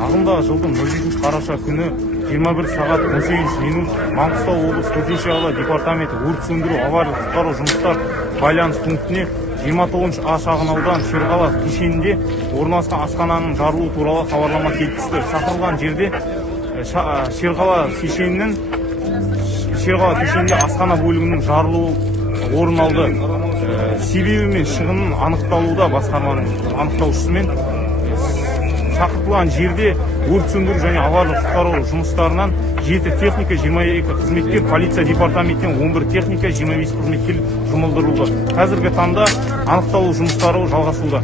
Ағымдағы жылдың 17 қараша күні 21 сағат 18 минут Маңғыстау облысы төтенше жағдайлар департаменті өрт сөндіру авариялық құтқару жұмыстар байланыс пунктіне 29 А шағын аудан Шерғала кешенінде орналасқан асхананың жарылуы туралы хабарлама келіп түсті. Шақырылған жерде Шерғала кешенінде асхана бөлігінің жарылуы орын алды. Себебі мен шығынын анықталуда басқарманың анықтаушысымен шақыртылған жерде өрт сөндіру және авариялық құтқару жұмыстарынан 7 техника, 22 қызметкер, полиция департаментінен 11 техника, 25 қызметкер жұмылдырылды. Қазіргі таңда анықталу жұмыстары жалғасуда.